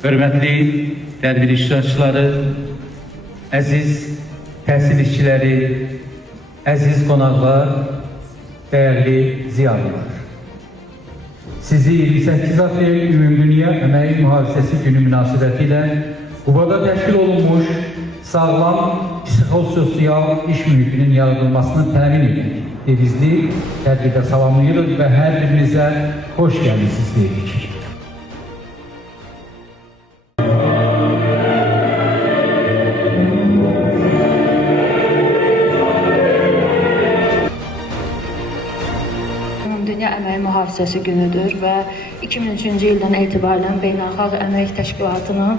Hörmətli tədbir iştirakçıları, əziz təhsil işçiləri, əziz qonaqlar, dəyərli ziyalılar. Sizi 28 aprel Ümumdünya Əmək Mühafizəsi Günü münasibətilə Qubada təşkil olunmuş sağlam psixososial iş mühitinin yaradılmasını təmin etdik. Devizli tədbirdə salamlayırıq və hər birinizə xoş gəlmisiniz deyirik. Dünya Əmək Mühafizəsi günüdür və 2003-cü ildən etibarən Beynəlxalq Əmək Təşkilatının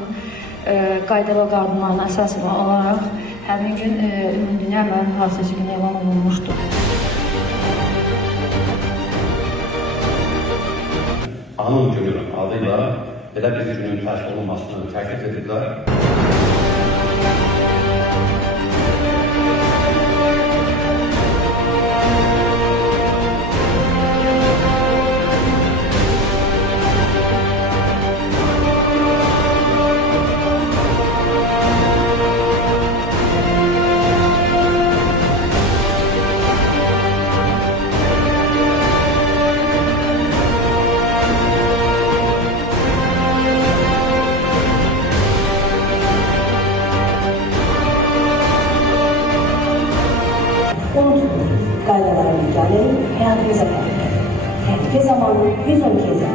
qayda və qanunlarına əsasən olaraq həmin gün Dünya Əmək Mühafizəsi günü elan olunmuşdur. Anım günü adıyla belə bir günün təşkil olunmasını təklif edirlər. Unutmayın, qaydalara riayət edin, həyatınıza qalın. Təhlükə zamanı 112 yazın.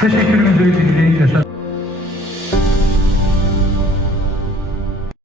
Teşekkürümüzü bildirin.